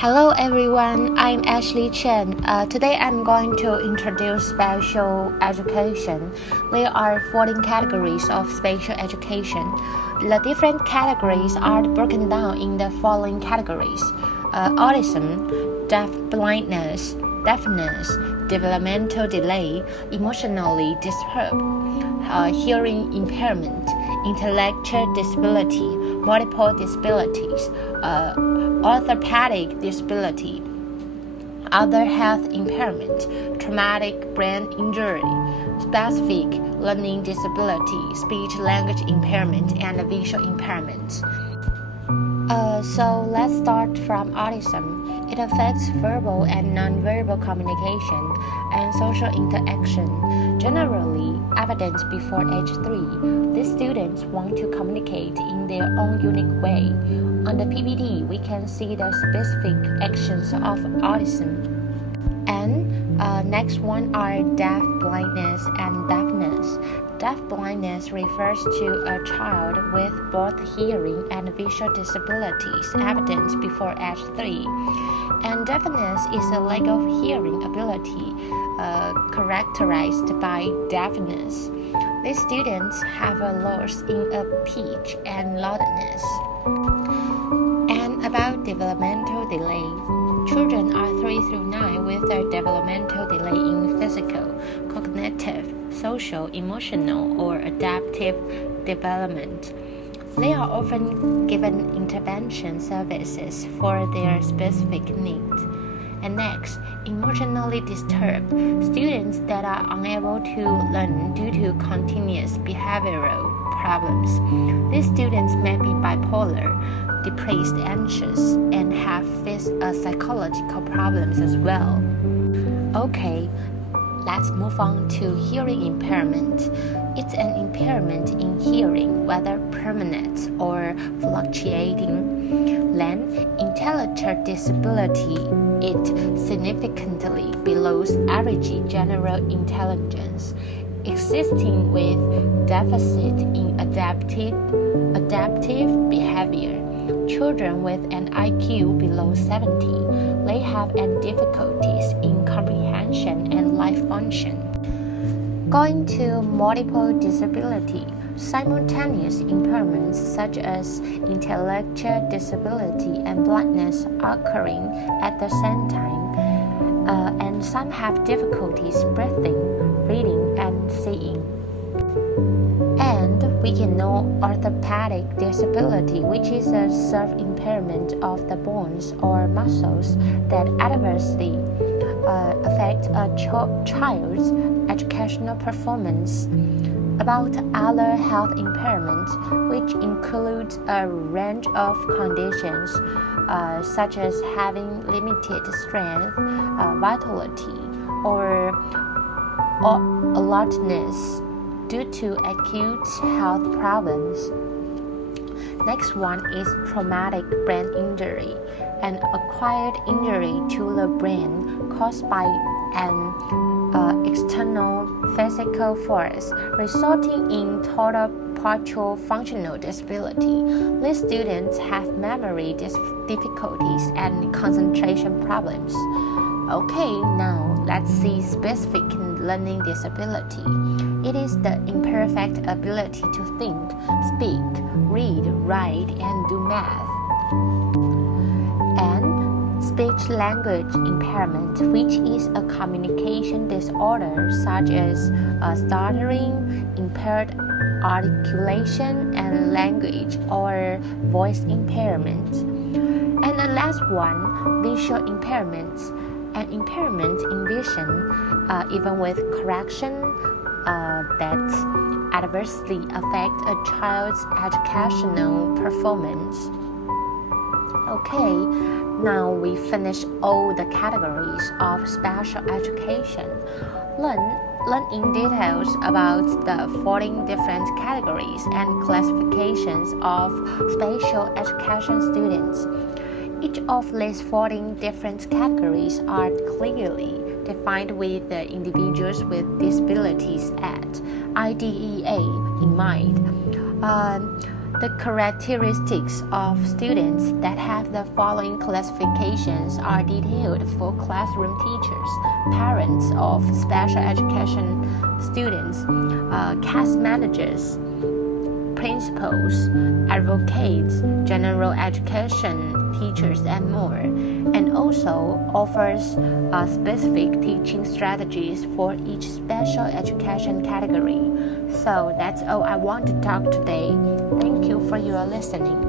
Hello everyone, I'm Ashley Chen. Today I'm going to introduce special education. There are 14 categories of special education. The different categories are broken down in the following categories: autism, deafness, developmental delay, emotionally disturbed, hearing impairment, intellectual disability, multiple disabilities, orthopedic disability, other health impairment, traumatic brain injury, specific learning disability, speech-language impairment, and visual impairment. So let's start from autism. It affects verbal and nonverbal communication and social interaction, generally evident before age 3. These students want to communicate in their own unique way. On the PPT, we can see the specific actions of autism. And next one are deaf blindness and deafness. Deaf blindness refers to a child with both hearing and visual disabilities evident before age 3. And deafness is a lack of hearing ability characterized by deafness. These students have a loss in pitch and loudness. And about developmental delay. Children are 3 through 9 with a developmental delay in physical, cognitive, social, emotional, or adaptive development. They are often given intervention services for their specific needs. And next, emotionally disturbed, students that are unable to learn due to continuous behavioral problems. These students may be bipolar, depressed, anxious, and have psychological problems as well. Okay, let's move on to hearing impairment. It's an impairment in hearing, whether permanent or fluctuating. Then, intellectual disability, it significantly below average general intelligence, existing with deficit in adaptive behavior. Children with an IQ below 70, they have difficulties in comprehension and life function. Going to multiple disability, simultaneous impairments such as intellectual disability and blindness occurring at the same time, and some have difficulties breathing, reading, and seeing. And we can know orthopedic disability, which is a self-impairment of the bones or muscles that adversely affect a child's educational performance. About other health impairments, which includes a range of conditions such as having limited strength, vitality, or alertness due to acute health problems. Next one is traumatic brain injury, an acquired injury to the brain caused by an external physical force, resulting in total partial functional disability. These students have memory difficulties and concentration problems. Okay, now let's see specific learning disability. It is the imperfect ability to think, speak, read, write, and do math. And speech-language impairment, which is a communication disorder such as stuttering, impaired articulation and language, or voice impairment. And the last one, visual impairments, an impairment in vision, even with correction, that adversely affect a child's educational performance. Okay, now we finish all the categories of special education. Learn in details about the 14 different categories and classifications of special education students. Each of these 14 different categories are clearly defined with the individuals with disabilities at IDEA in mind. The characteristics of students that have the following classifications are detailed for classroom teachers, parents of special education students, case managers, principals, advocates, general education teachers, and more, and also offers specific teaching strategies for each special education category. So that's all I want to talk today. Thank you for your listening.